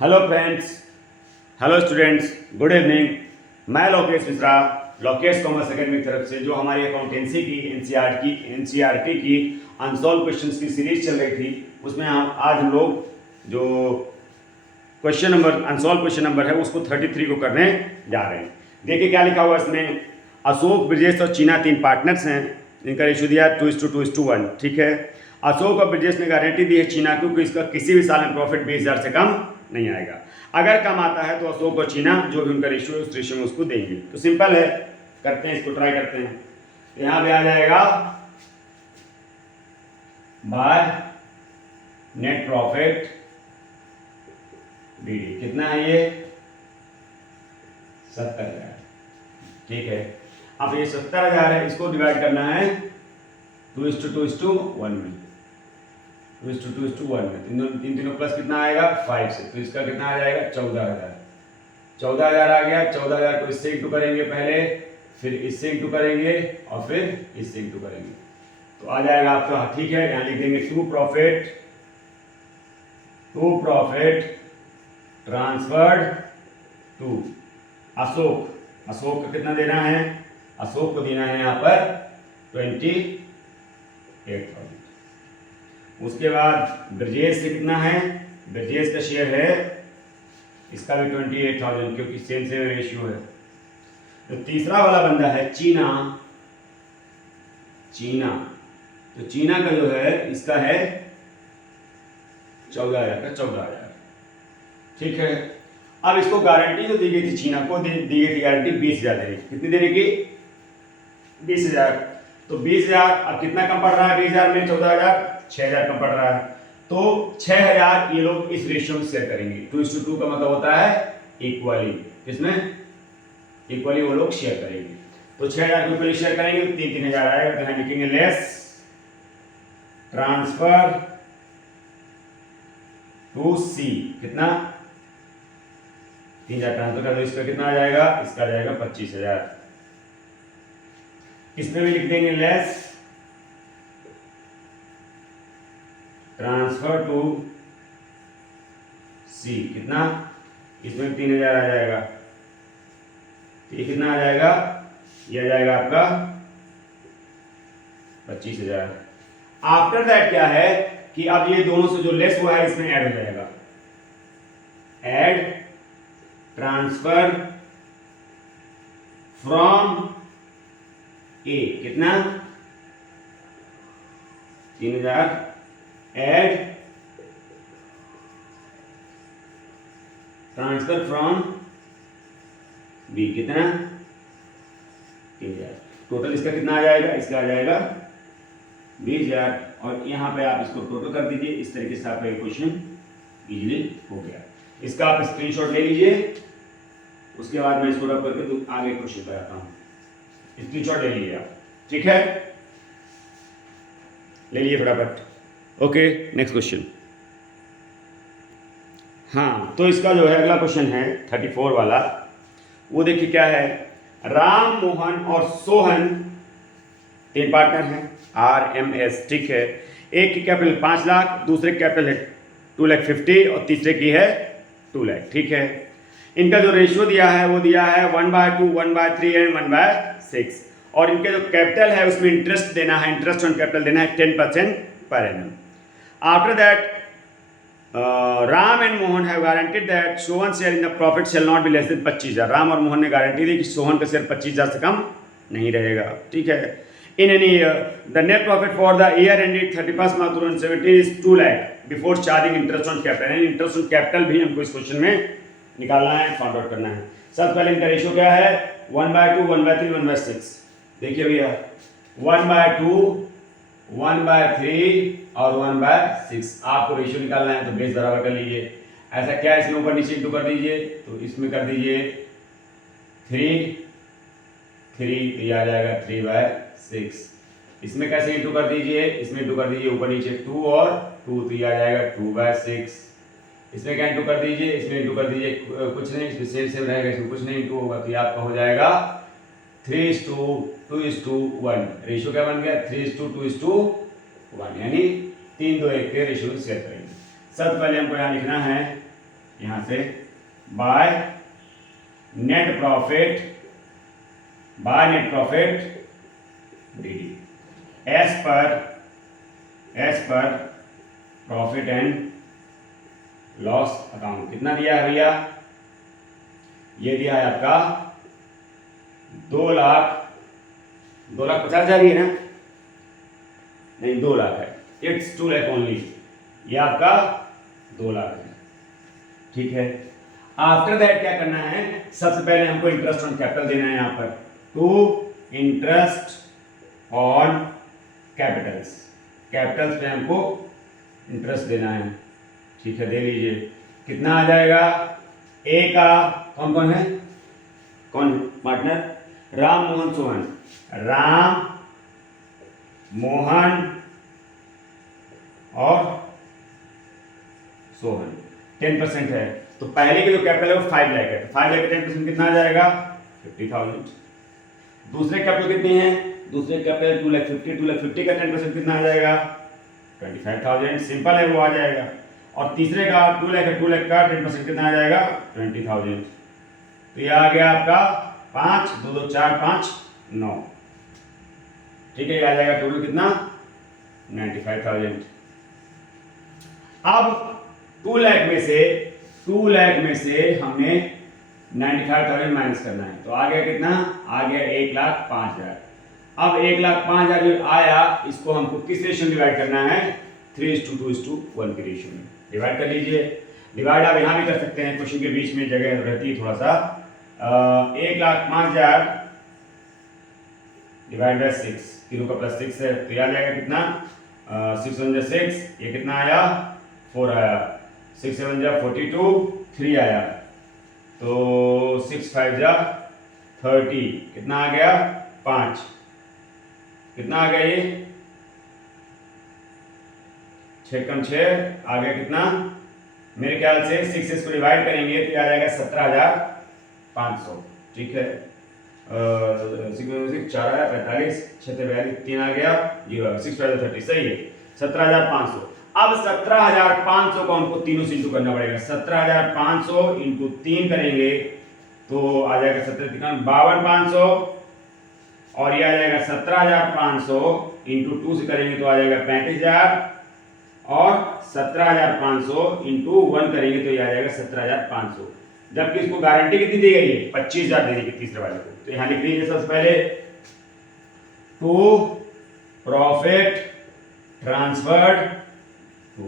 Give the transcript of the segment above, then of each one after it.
Hello friends, hello students, good evening. मैं Lokesh Mishra, Lokesh commerce academy की तरफ से जो हमारी अकाउंटेंसी की एनसीईआरटी की अनसॉल्व क्वेश्चंस की सीरीज चल रही थी, उसमें आज हम लोग जो अनसॉल्व क्वेश्चन नंबर है उसको 33 को करने जा रहे हैं। देखिए क्या लिखा हुआ इसमें। अशोक, ब्रजेश और चीना 3 पार्टनर्स हैं। इनका रेशियो दिया 2:2:1। ठीक है। अशोक और ब्रजेश ने गारंटी दी है चीना को कि इसका किसी भी साल में प्रॉफिट 20,000 से कम नहीं आएगा। अगर कम आता है तो अशोक और चीना जो भी उनका रेशियो है उस रेशियो में उसको देंगे। तो सिंपल है, करते हैं, इसको ट्राई करते हैं। यहाँ पे आ जाएगा बाय नेट प्रॉफिट डीडी। कितना है ये? 70,000। ठीक है। अब ये 70,000 है, इसको डिवाइड करना है 2:2:1 में। 2:2:1 में तीन तीनों प्लस कितना आएगा 5 से, तो इसका कितना आ जाएगा 14,000। 14,000 आ गया। 14,000 को इससे इंटू करेंगे पहले, फिर इससे इंटू करेंगे और फिर इससे इंटू करेंगे, तो आ जाएगा आपका। ठीक है, यहाँ लिख देंगे to profit transferred to Ashok. Ashok का कितना देना है? अशोक को देना है यहाँ पर 28,000। उसके बाद ब्रजेश से कितना है? ब्रजेश का शेयर है, इसका भी 28,000, क्योंकि सेम सेम रेशियो है। तो तीसरा वाला बंदा है चीना। तो चीना का जो है इसका है 14,000 का 14,000। ठीक है। अब इसको गारंटी जो दी गई थी चीना को, दी गई थी गारंटी 20,000 देने की। कितनी देने की? 20,000। तो 20,000 अब कितना कम पड़ रहा है 20,000 में? 14,000, 6,000 कम पड़ रहा है। तो 6,000 ये लोग इस रेशियो में शेयर करेंगे। 2:2 का मतलब होता है इक्वली। किसमें? इक्वली वो लोग शेयर करेंगे। तो 6,000 को इक्वली शेयर करेंगे तो 3,000 आएगा। तो यहाँ लिखेंगे लेस ट्रांसफर टू सी। कितना? 3,000 ट्रांसफर कर दो, इसका कितना आ जाएगा? इसका आ जाएगा 25,000। इसमें भी लिख देंगे लेस ट्रांसफर टू सी। कितना? इसमें 3,000 आ जाएगा। ये कितना आ जाएगा? ये आ जाएगा आपका 25,000। आफ्टर दैट क्या है कि अब ये दोनों से जो लेस हुआ है इसमें ऐड हो जाएगा। Add transfer from A. कितना? 3,000। Add transfer from B. कितना? 3,000। टोटल इसका कितना आ जाएगा? इसका आ जाएगा 20,000। और यहाँ पे आप इसको टोटल कर दीजिए। इस तरीके से आपका क्वेश्चन इजीली हो गया। इसका आप स्क्रीनशॉट ले लीजिए, उसके बाद मैं इसको रब करके तो आगे क्वेश्चन पर आता हूँ। स्क्रीनशॉट ले लीजिए आप। ठीक है, ले लीजिए फटाफट। Okay, next question. हाँ, तो इसका जो है अगला क्वेश्चन है 34 वाला। वो देखिए क्या है। राम, मोहन और सोहन 3 पार्टनर हैं, RMS। ठीक है। एक की कैपिटल 5 लाख, दूसरे की कैपिटल है 2,50,000 और तीसरे की है 2 लाख। ठीक है। इनका जो रेशियो दिया है वो दिया है 1/2, 1/3 एंड 1/6। और इनके जो कैपिटल है उसमें इंटरेस्ट देना है, इंटरेस्ट ऑन कैपिटल देना है 10% per annum. After that Ram and Mohan have guaranteed that Sohan share in the profit shall not be less than 25,000। Ram और मोहन ने गारंटी दी कि सोहन का शेयर 25,000 से कम नहीं रहेगा। ठीक है। In any year the net profit for the year ended 31 March 2017 is 2 lakh before charging interest on capital. यानी इंटरेस्ट ऑन कैपिटल भी हमको इस क्वेश्चन में निकालना है, फाइंड आउट करना है। सबसे पहले इनका रेशियो क्या है? 1/2, 1/3, 1/6। देखिए भैया 1/2, 1/3 और 1/6 आपको रेशियो निकालना है, तो बेस बराबर कर लीजिए। ऐसा क्या है, इसमें ऊपर नीचे इंटू कर दीजिए, तो इसमें कर दीजिए 3, तो ये आ जाएगा 3/6। इसमें कैसे इंटू कर दीजिए? इसमें इंटू कर दीजिए ऊपर नीचे 2 और 2, तो ये आ जाएगा 2/6। इसमें क्या इंटू कर दीजिए? इसमें इंटू कर दीजिए कुछ नहीं, इसमें सेम रहेगा, इसमें कुछ नहीं इंटू होगा, तो ये आपका हो जाएगा 3:2:1। रेशियो क्या बन गया? 3:2:1, यानी 3, 2, 1 के रेशियो शेयर करेंगे। सबसे पहले हमको यहाँ लिखना है यहां से by net profit DD as per profit and loss account. कितना दिया है भैया? ये दिया है आपका 2,50,000 ही है ना? नहीं, 2 लाख है। It's 2 lakh only. ये आपका 2 लाख है, ठीक है। आफ्टर दैट क्या करना है? सबसे पहले हमको इंटरेस्ट ऑन कैपिटल देना है। यहाँ पर टू इंटरेस्ट ऑन कैपिटल्स पे हमको इंटरेस्ट देना है, ठीक है। दे लीजिए। कितना आ जाएगा? ए का कौन कौन है? कौन पार्टनर? राम मोहन सोहन। राम मोहन और सोहन 10% है। तो पहले की जो कैपिटल है वो 5 लाख है। 5 लाख का 10% कितना आ जाएगा? 50,000। दूसरे कैपिटल कितनी है? दूसरे कैपिटल 2,50,000। 2,50,000 का 10% कितना आ जाएगा? 25,000। सिंपल है, वो आ जाएगा। और तीसरे का 2 लाख है। 2 लाख का 10% कितना आ जाएगा? 20,000। तो ये आ गया आपका 5, 2 2 4 5 9, ठीक है। ये आ जाएगा टोटल कितना? 95,000। अब 2 लाख में से हमें 95,000 माइनस करना है। तो आ गया कितना? आ गया 1,05,000। अब 1,05,000 जो आया, इसको हमको किस रेशियो में डिवाइड करना है? 3:2:1 के रेशियो में डिवाइड कर लीजिए। डिवाइड आप यहाँ भी कर सकते हैं, क्वेश्चन के बीच में जगह रहती है थोड़ा सा। 1,05,000 डिवाइड बाय 6, तीनों का प्लस 6 है, तो याद आएगा कितना? 6 1 6, ये कितना आया? 4 आया। 6 7 42, 3 आया। तो 6 5 30, कितना आ गया? 5। कितना आ गया? ये 6 कम 6 आ गया कितना? मेरे ख्याल से 6 इसको डिवाइड करेंगे तो आ जाएगा 17,500, ठीक है। 6 4 आया 45, 6 42, 3 आ गया 0, 6 5 30, सही है। 17,500। अब 17,500 को हमको तीनों से इंटू करना पड़ेगा। 17,500 इंटू 3 करेंगे तो आ जाएगा 52,500, और ये आ जाएगा 17,500 इंटू 2 से करेंगे तो आ जाएगा 35,000, और 17,500 इंटू 1 करेंगे तो ये आ जाएगा 17,500। जबकि इसको गारंटी कितनी दी गई है? 25,000 देने की तीसरे वाले को। तो यहां लिख लीजिए सबसे पहले टू प्रॉफिट ट्रांसफर्ड टू,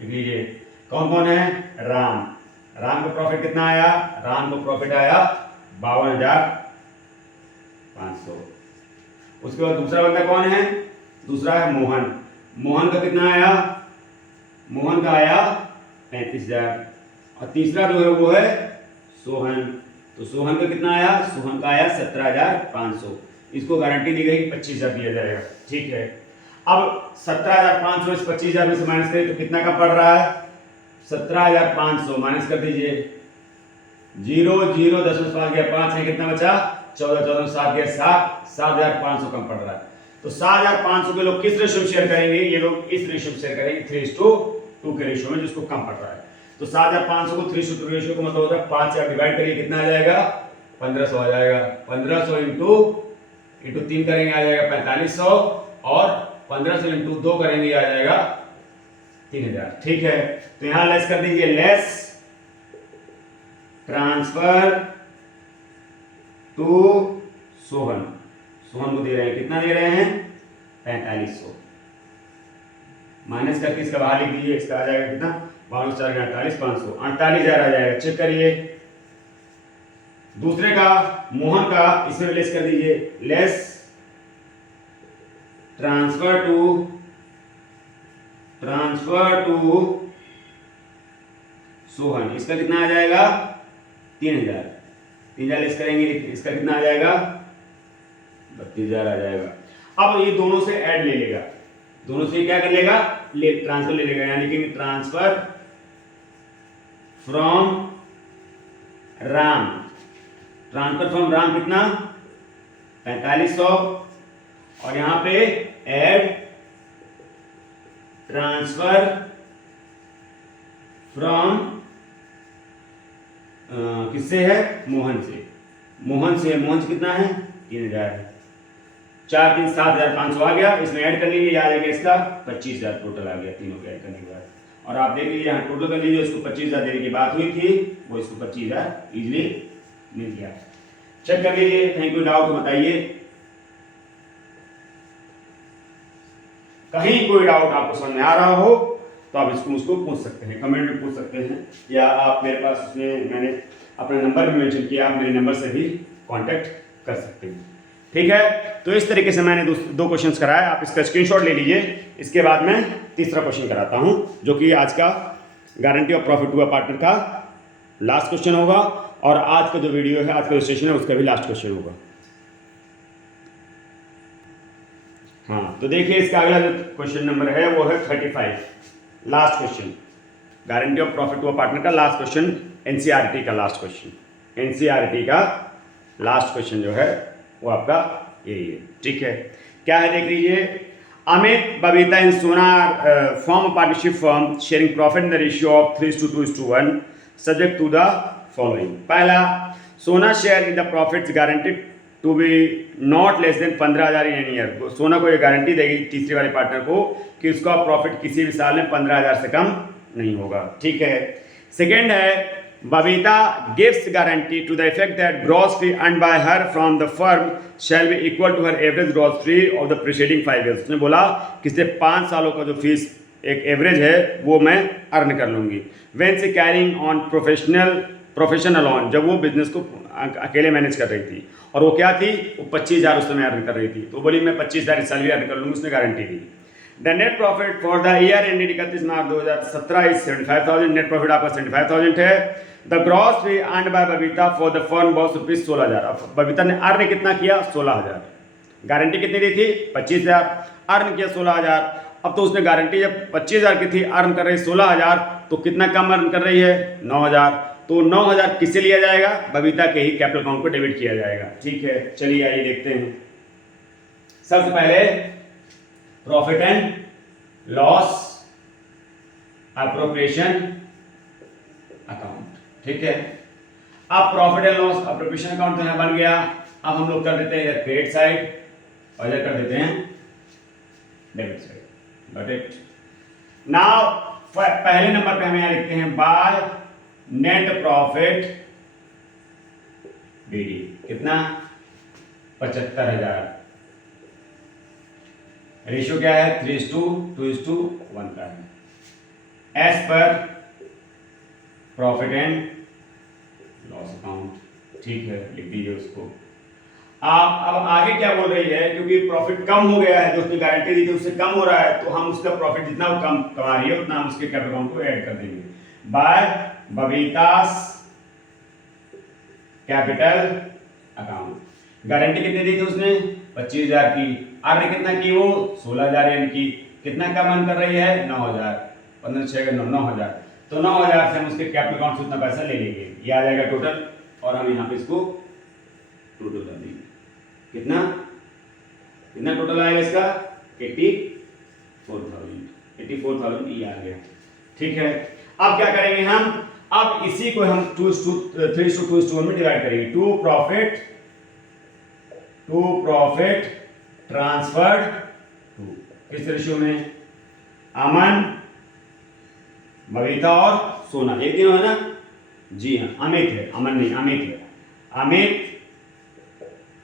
लिख लीजिए। कौन कौन है? राम को प्रॉफिट कितना आया? राम को प्रॉफिट आया 52,500। उसके बाद दूसरा बंदा कौन है? दूसरा है मोहन का कितना आया? मोहन का आया 35,000। और तीसरा जो है वो है सोहन। तो सोहन का कितना आया? सोहन का आया 17,500। इसको गारंटी दी गई 25,000 दिया जाएगा, ठीक है। अब 17,500 इस 25,000 में से माइनस करें तो कितना का पड़ रहा है? 17,500 माइनस कर दीजिए। 0 0 10 में 5 गया 5 है, कितना बचा? 14 14 में 7 गया 7, 7,500 कम पड़ रहा है। तो 7,500 के लोग किस रेशियो में शेयर करेंगे? ये लोग इस रेशियो में शेयर करेंगे 3:2 के रेशियो में, जिसको कम पड़ रहा है। तो 7,500 को 3:2 रेशियो को मतलब होता है 5 से आप डिवाइड करिए, कितना आ जाएगा? 1,500 आ जाएगा। 1,500 इंटू 3 करेंगे आ जाएगा 4,500, और 1,500 इंटू 2 करेंगे आ जाएगा 3,000, ठीक है। तो यहां लेस कर दीजिए, लेस ट्रांसफर टू सोहन को दे रहे हैं, कितना दे रहे हैं? 4,500। माइनस करके इसका बाहर लिख दीजिए, इसका आ जाएगा कितना? 52 4 48,500, 48,000 आ जाएगा। चेक करिए। दूसरे का मोहन का इसमें लेस कर दीजिए, लेस ट्रांसफर टू सोहन, इसका कितना आ जाएगा? 3,000। 3,000 लेस करेंगे, इसका कितना आ जाएगा? 32,000 आ जाएगा। अब ये दोनों से ऐड ले लेगा, दोनों से क्या कर लेगा? ट्रांसफर ले लेगा, यानी कि ट्रांसफर फ्रॉम राम कितना? 4,500, और यहां पे ऐड ट्रांसफर फ्रॉम किससे है? मोहन से। मोहन से कितना है? 3000 है। 4 3 7,500 आ गया, इसमें ऐड कर लीजिए, आ जाएगा इसका 25,000 टोटल आ गया तीनों के ऐड करने के बाद। और आप देख लीजिए यहाँ टोटल कर लीजिए, इसको 25,000 देने की बात हुई थी, वो इसको 25,000 इजीली मिल गया। चेक कर लीजिए, कहीं कोई डाउट बताइए, कहीं कोई डाउट आपको समझ में आ रहा हो तो आप इसको मुझको पूछ सकते हैं, कमेंट में पूछ सकते हैं, या आप मेरे पास उसमें मैंने अपना नंबर भी मेंशन किया, आप मेरे नंबर से भी कांटेक्ट कर सकते हैं। ठीक है, तो इस तरीके से मैंने दो क्वेश्चंस कराए, आप इसका स्क्रीनशॉट ले लीजिए। इसके बाद मैं तीसरा क्वेश्चन कराता हूं, जो कि आज का guarantee of profit to a partner का लास्ट क्वेश्चन होगा, और आज का जो वीडियो है, आज का जो सेशन है, उसका भी लास्ट क्वेश्चन होगा। हाँ, तो देखिए इसका अगला जो क्वेश्चन नंबर है वो है 35, last question, guarantee of profit to a partner का लास्ट क्वेश्चन, एनसीईआरटी का लास्ट क्वेश्चन, एनसीईआरटी का लास्ट क्वेश्चन जो है वो आपका यही है। ठीक है, क्या है देख लीजिए। Amit, Babita and Sona form a partnership firm sharing profit in the ratio of 3:2:1 subject to the following. पहला, Sona share in the profits guaranteed to be not less than 15,000 in an year. Sona को ये गारंटी देगी तीसरे वाले पार्टनर को कि उसका प्रॉफिट किसी भी साल में 15,000 से कम नहीं होगा। ठीक है। सेकेंड है, Babita gives guarantee to the effect that gross fee earned by her from the firm shall be equal to her average gross fee of the preceding 5 years. उसने बोला कि इससे 5 सालों का जो फीस एक एवरेज है वो मैं अर्न कर लूंगी। व्हेन से कैरिंग ऑन प्रोफेशनल ऑन, जब वो बिजनेस को अकेले मैनेज कर रही थी, और वो क्या थी, वो 25,000 उस समय अर्न कर रही थी, तो बोली मैं 25,000 इस साल भी अर्न कर लूंगी, उसने गारंटी दी। The net profit for the year ended 31 March 2017 is 75,000, net profit आपका 75,000 है। The gross fee earned by Babita for the firm was rupees 16,000। अब बबीता ने अर्न कितना किया? 16,000। गारंटी कितनी दी थी? 25,000, अर्न किया 16,000। अब तो उसने गारंटी जब 25,000 की थी, अर्न कर रही 16,000, तो कितना कम अर्न कर रही है? 9,000। तो 9,000 किससे लिया जाएगा? बबीता के ही कैपिटल अकाउंट को डेबिट किया जाएगा। ठीक है, चलिए आइए देखते हैं। सबसे पहले profit and loss appropriation account. ठीक है, अब profit and loss appropriation account तो यहां बन गया। अब हम लोग कर देते हैं इधर क्रेडिट साइड और इधर कर देते हैं debit side. Got it. Now पहले नंबर पे हम यहां लिखते हैं बाय नेट प्रॉफिट बीडी, कितना? 75,000। रेशियो क्या है? 3:2:1 का है, as per profit and loss account. ठीक है, लिख दीजिए उसको। आप अब आगे क्या बोल रही है, क्योंकि प्रॉफिट कम हो गया है, जो उसने गारंटी दी थी उससे कम हो रहा है, तो हम उसका प्रॉफिट जितना वो कम कमा रही है उतना हम उसके कैपिटल अकाउंट को ऐड कर देंगे। By Babita's capital account. Guarantee कितनी दी थी उसने? 25,000 की। अर्न कितना की वो? 16,000, यानी कि कितना कम अर्न कर रही है? 9,000। 15 6 9,000। तो 9,000 से हम उसके कैपिटल अकाउंट से उतना पैसा ले लेंगे, ये आ जाएगा टोटल, और हम यहाँ पे इसको टोटल कर देंगे। कितना कितना टोटल आएगा इसका? 84,000। 84,000 ये आ गया। ठीक है, अब क्या करेंगे हम? अब इसी को हम 3:2:1 में डिवाइड करेंगे। टू प्रॉफिट ट्रांसफर्ड टू, किस रेशियो में? अमन, बबीता और सोना, एक दिन है ना? जी हाँ, अमित है, अमन नहीं, अमित है। अमित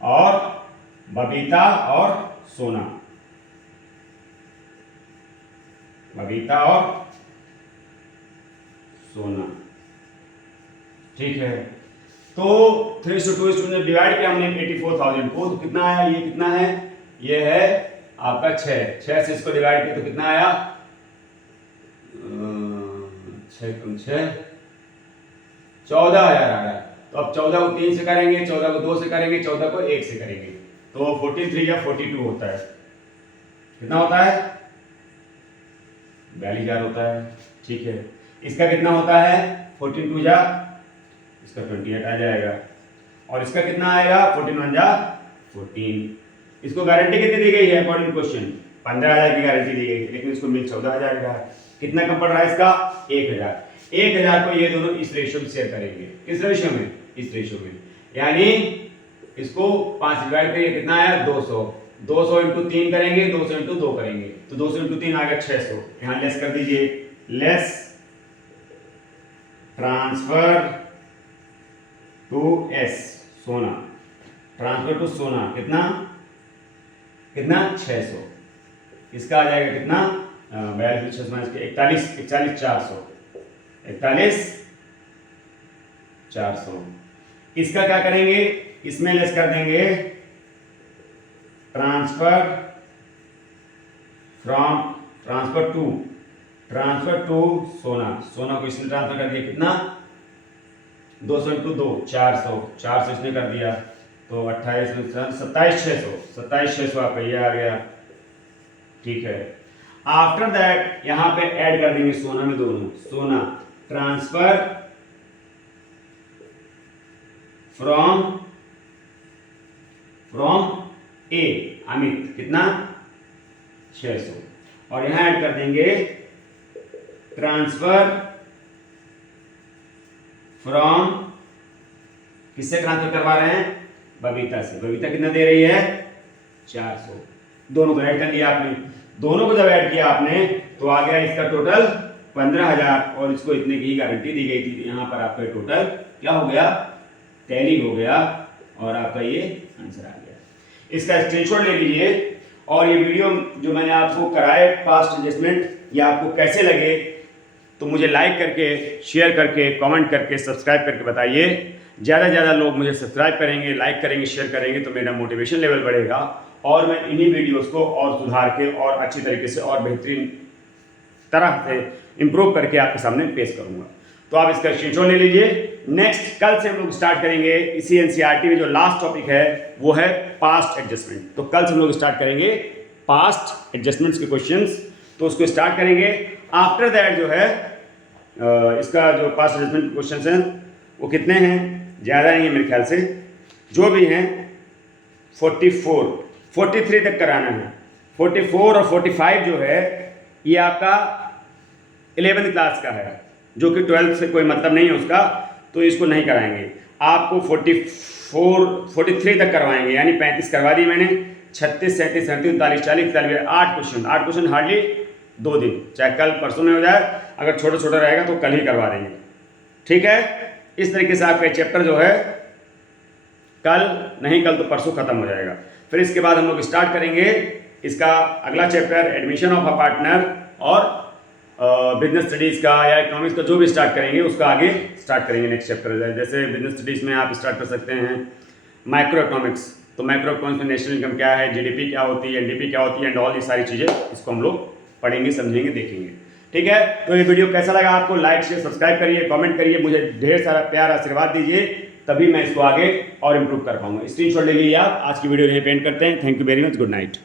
और बबीता और सोना, बबीता और सोना। ठीक है, तो 3:2 में डिवाइड किया हमने 84,000 को, तो कितना आया? ये कितना है? ये है आपका 6 से इसको डिवाइड किया तो कितना आया? 6 × 6 14,000 आ रहा। तो अब 14 को 3 से करेंगे, 14 को 2 से करेंगे, 14 को 1 से करेंगे, तो 14 3 या 42 होता है। कितना होता है? 42,000 होता है। ठीक है, इसका कितना होता है? 14 2 जा, इसका 28 आ जाएगा, और इसका कितना आएगा? 14 1 जा 14। इसको गारंटी कितनी दी गई है? अकॉर्डिंग टू क्वेश्चन 15,000 की गारंटी दी गई है, लेकिन इसको मिल 14,000 का। कितना कम पड़ रहा है इसका? 1,000। 1000 को ये दोनों इस रेशियो में शेयर करेंगे। किस रेशियो में? इस रेशियो में। यानी इसको 5 डिवाइड करिए, कितना आया? 200। 200 इंटू 3 करेंगे, 200 इंटू 2 करेंगे, तो 200 इंटू 3 आ गया 600। यहाँ लेस कर दीजिए, लेस ट्रांसफर टू एस सोना, ट्रांसफर टू सोना कितना? 600। इसका आ जाएगा कितना? 42 41 400। 400। इसका क्या करेंगे? इसमें लेस कर देंगे ट्रांसफर टू सोना। सोना को इसने ट्रांसफर कर दिया, कितना? 200 इंटू 2 400। 400 इसने कर दिया, तो 28 27,600। 27,600 आपका ये आ गया। ठीक है। आफ्टर दैट यहां पे ऐड कर देंगे सोना में दोनों। सोना ट्रांसफर फ्रॉम ए अमित, कितना? 600। और यहां ऐड कर देंगे ट्रांसफर फ्रॉम, किससे ट्रांसफर करवा रहे हैं? बबीता से। बबीता कितना दे रही है? 400। दोनों को ऐड कर दिया आपने। दोनों को जब ऐड किया आपने तो आ गया इसका टोटल 15,000, और इसको इतने की ही गारंटी दी गई थी। यहाँ पर आपका टोटल क्या हो गया? टैली हो गया, और आपका ये आंसर आ गया। इसका स्क्रीनशॉट ले लीजिए, और ये वीडियो जो मैंने आपको कराए पास्ट एडजस्टमेंट, ये आपको कैसे लगे तो मुझे लाइक करके, शेयर करके, कमेंट करके, सब्सक्राइब करके बताइए। ज़्यादा से ज़्यादा लोग मुझे सब्सक्राइब करेंगे, लाइक करेंगे, शेयर करेंगे तो मेरा मोटिवेशन लेवल बढ़ेगा, और मैं इन्हीं वीडियोस को और सुधार के और अच्छी तरीके से और बेहतरीन तरह से इम्प्रूव करके आपके सामने पेश करूँगा। तो आप इसका स्क्रीनशॉट ले लीजिए। नेक्स्ट कल से हम लोग स्टार्ट करेंगे इसी एनसीईआरटी में जो लास्ट टॉपिक है वो है पास्ट एडजस्टमेंट। तो कल से हम लोग स्टार्ट करेंगे पास्ट एडजस्टमेंट्स के क्वेश्चंस, तो उसको स्टार्ट करेंगे। आफ्टर दैट जो है इसका जो पास्ट एडजस्टमेंट क्वेश्चंस हैं वो कितने हैं? ज़्यादा नहीं है मेरे ख्याल से, जो भी हैं 43 तक कराना है। 44 और 45 जो है ये आपका 11th क्लास का है, जो कि 12th से कोई मतलब नहीं है उसका, तो इसको नहीं कराएंगे। आपको 43 तक करवाएंगे, यानी 35 करवा दी मैंने। 36 37 38 39 40 41 8 क्वेश्चन हार्डली 2 दिन, चाहे कल परसों में हो जाए, अगर छोटा छोटा रहेगा तो कल ही करवा देंगे। ठीक है। इस तरीके से आपका चैप्टर जो है कल नहीं, कल तो परसों खत्म हो जाएगा। फिर इसके बाद हम लोग स्टार्ट करेंगे इसका अगला chapter, admission of a partner, और बिजनेस स्टडीज़ का या इकोनॉमिक्स का जो भी स्टार्ट करेंगे उसका आगे स्टार्ट करेंगे नेक्स्ट चैप्टर। जैसे बिजनेस स्टडीज़ में आप स्टार्ट कर सकते हैं माइक्रो इकोनॉमिक्स। तो माइक्रो इकोनॉमिक्स में नेशनल इनकम क्या है, जीडीपी क्या होती है, एनडीपी क्या होती है, एंड ऑल ये सारी चीज़ें इसको हम लोग पढ़ेंगे, समझेंगे, देखेंगे। ठीक है। तो ये वीडियो कैसा लगा आपको? लाइक शेयर सब्सक्राइब करिए, कमेंट करिए, मुझे ढेर सारा प्यार आशीर्वाद दीजिए, तभी मैं इसको आगे और इम्प्रूव कर पाऊंगा। स्क्रीनशॉट ले लीजिए आप। आज की वीडियो यहीं पे एंड करते हैं। Thank you very much, good night.